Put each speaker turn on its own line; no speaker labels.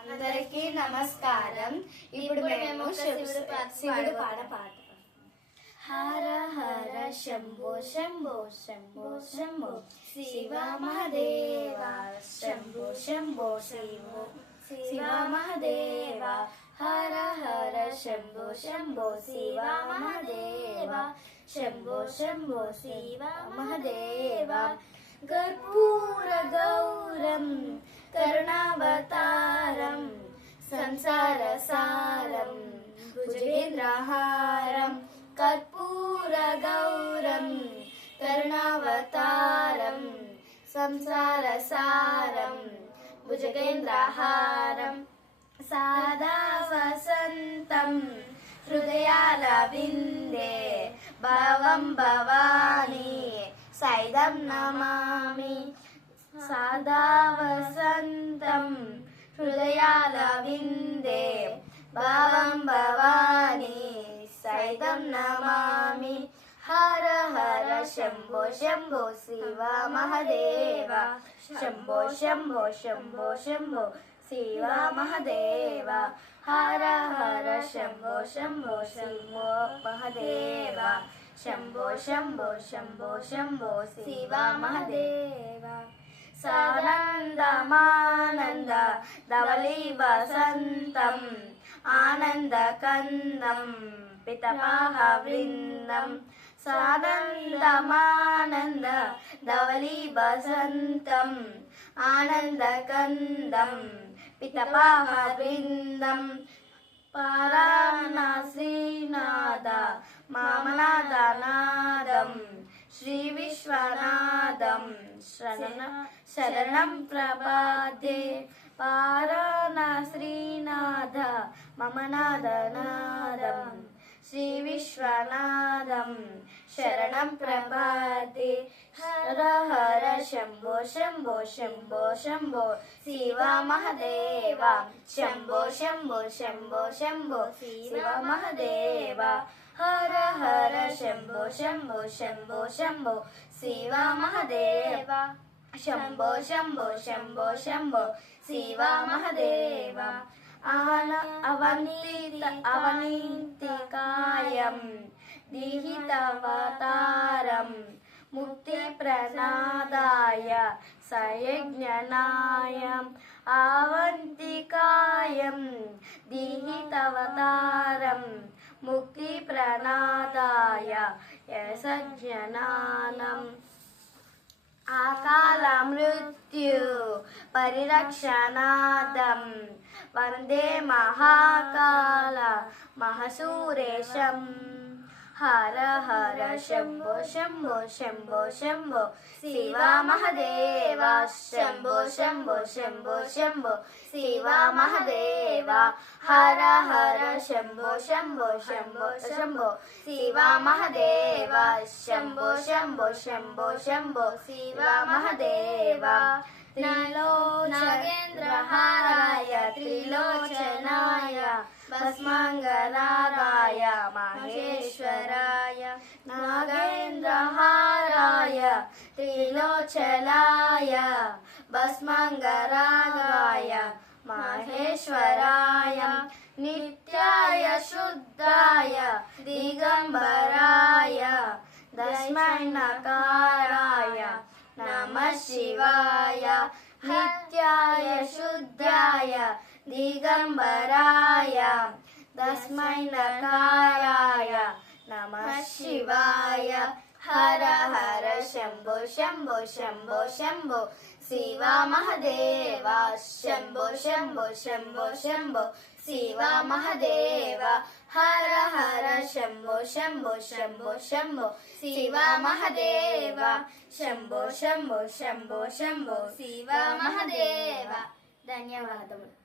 అందరికీ నమస్కారం. ఇప్పుడు మేము శివుడు పా- శివుడు పాడ పాట హర హర శంభో శంభో శంభో శంభో శివ మహదేవ. శంభో శంభో శివో. శివ మహదేవ. హర హర శంభో శంభో శివ మహదేవ. శంభో శంభో శివ మహదేవ. కర్పూర గౌరం కరుణావతారం సంసార సారం భుజేంద్రహారం కర్పూర గౌరం కరుణావతారం సంసార సారం భుజగేంద్రహారం సాదా వసంతం హృదయాల విందే భవం భవాని హృదయాల విందే భవం భవాని సైతం నమామి. హర హర శంభో శంభో శివ మహదేవ. శంభో శంభో శంభో శంభో శివ మహదేవ. హర హర శంభో శంభో శంభో మహదేవ. శంభో శంభో శంభో శంభో శివ మహదేవ. సానందమానంద ధవళి వసంతం ఆనందకందం పితమహ వృందం సానందమానంద ధవళి వసంతం ఆనందకందం పితమహ వృందం పారాణ శ్రీనాథ మామనాథనాదం శ్రీ విశ్వనాథం శరణం ప్రభాదే పారాణ శ్రీనాథ మమనాథనాదం శ్రీ విశ్వనాథం. శరణం ప్రభాదే హర హర శంభో శంభో శంభో శంభో. శివ మహదేవ. శంభో శంభో శంభో శంభో. శివ మహదేవ. హర హర శంభో శంభో శంభో శంభో. శివ మహదేవ. శంభో శంభో శంభో శంభో. శివ మహదేవ. ఆన అవనీత అవనీతికాయం. దిహితవతారం ముక్తి ప్రనాదాయ సయజ్ఞనాయం. అవంతికాయం దిహితవతారం ముక్తి ప్రనాదాయ యసజ్ఞనానం ఆకాల మృత్యు పరిరక్షణాదం వందే మహాకాల మహసూరేశం హర హర శంభో శంభో శంభో శంభో. శివ మహదేవ శంభో శంభో శంభో శంభో. శివ మహదేవ హర హర శంభో శంభో శంభో శంభో. శివ మహదేవ శంభో శంభో శంభో శంభో. శివ మహదేవ త్రిలో త్రిలోచనాగేంద్రహారాయ హారాయ త్రిలోచనా. भस्माङ्गनादाय महेश्वराय नागेन्द्रहाराय त्रिलोचनाय भस्माङ्गराय माहेश्वराय नित्याय शुद्धाय दिगम्बराय दस्मै नमः शिवाय नित्याय शुद्धाय దిగంబరాయ తస్మై నకారాయ నమ శివాయ హర హర శంభో శంభో శంభో శంభో శివ మహదేవ శంభో శంభో శంభో శంభో శివ మహదేవ హర హర శంభో శంభో శంభో శంభో శివ మహదేవ శంభో శంభో శంభో శంభో శివ మహదేవ ధన్యవాదములు